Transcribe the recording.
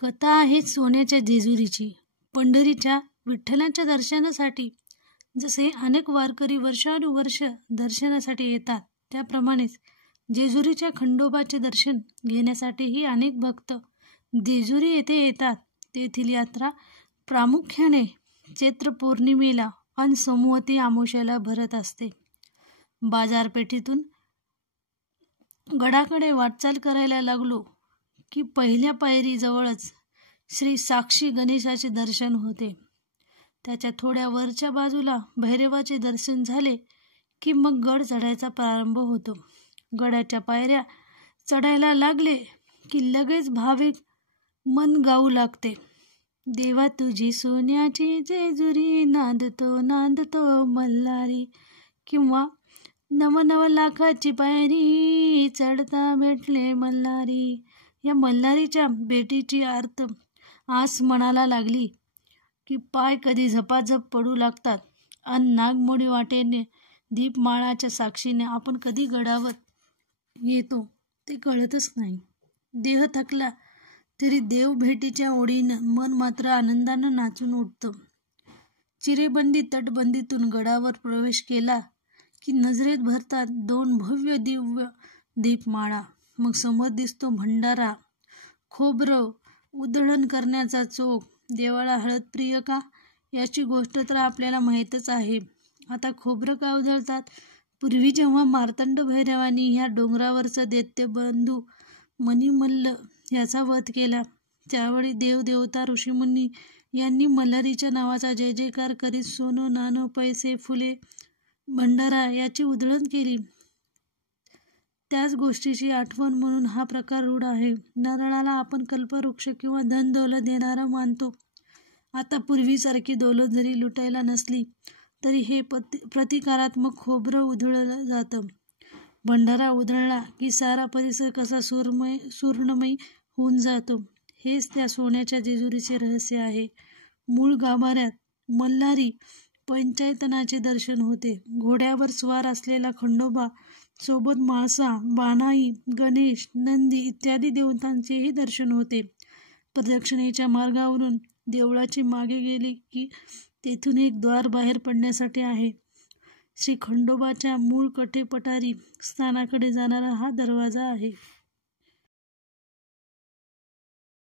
कथा आहे सोन्याच्या जेजुरीची. पंढरीच्या विठ्ठलाच्या दर्शनासाठी जसे अनेक वारकरी वर्षानुवर्ष दर्शनासाठी येतात, त्याप्रमाणेच जेजुरीच्या खंडोबाचे दर्शन घेण्यासाठीही अनेक भक्त जेजुरी येथे येतात. तेथील यात्रा प्रामुख्याने चैत्र पौर्णिमेला आणि सोमवती अमावास्येला भरत असते. बाजारपेठेतून गडाकडे वाटचाल करायला लागलो की पहिल्या पायरीजवळच श्री साक्षी गणेशाचे दर्शन होते. त्याच्या थोड्या वरच्या बाजूला भैरवाचे दर्शन झाले की मग गड चढायचा प्रारंभ होतो. गडाच्या पायऱ्या चढायला लागले की लगेच भाविक मन गाऊ लागते. देवा तुझी सोन्याची जेजुरी, नांदतो नांदतो मल्हारी, किंवा नव लाखाची पायरी, चढता भेटले मल्हारी. या मल्हारीच्या भेटीची अर्थ आस मनाला लागली की पाय कधी झपाझप पडू लागतात आणि नागमोडी वाटेने दीपमाळाच्या साक्षीने आपण कधी गडावर येतो ते कळतच नाही. देह थकला तरी देव भेटीच्या ओढीनं मन मात्र आनंदानं नाचून उठतं. चिरेबंदी तटबंदीतून गडावर प्रवेश केला की नजरेत भरतात दोन भव्य दिव्य दीपमाळा. मग समोर दिसतो भंडारा, खोबरं उधळण करण्याचा चोख. देवाला हळद प्रिय का, याची गोष्ट तर आपल्याला माहीतच आहे. आता खोबरं का उधळतात? पूर्वी जेव्हा मार्तंड भैरवानी ह्या डोंगरावरचा दैत्यबंधू मणिमल्ल ह्याचा वध केला, त्यावेळी देवदेवता ऋषीमुनी यांनी मल्हारीच्या नावाचा जय जयकार करीत सोनं नाणं पैसे फुले भंडारा याची उधळण केली. त्याच गोष्टीची आठवण म्हणून हा प्रकार रूढ आहे. नारळाला आपण कल्पवृक्ष किंवा धन दौलत देणारा मानतो. आता पूर्वीसारखी दौलत जरी लुटायला नसली तरी हे प्रतिकारात्मक खोबरं उधळलं जातं. भंडारा उधळला की सारा परिसर कसा सुवर्णमय होऊन जातो. हेच त्या सोन्याच्या जेजुरीचे रहस्य आहे. मूळ गाभाऱ्यात मल्हारी पंचायतनाचे दर्शन होते. घोड्यावर स्वार असलेला खंडोबा सोबत म्हाळसा, बाणाई, गणेश, नंदी इत्यादी देवतांचेही दर्शन होते. प्रदक्षिणेच्या मार्गावरून देवळाची मागे गेले की तेथून एक द्वार बाहेर पडण्यासाठी आहे. श्री खंडोबाच्या मूळ कठे पठारी स्थानाकडे जाणारा हा दरवाजा आहे.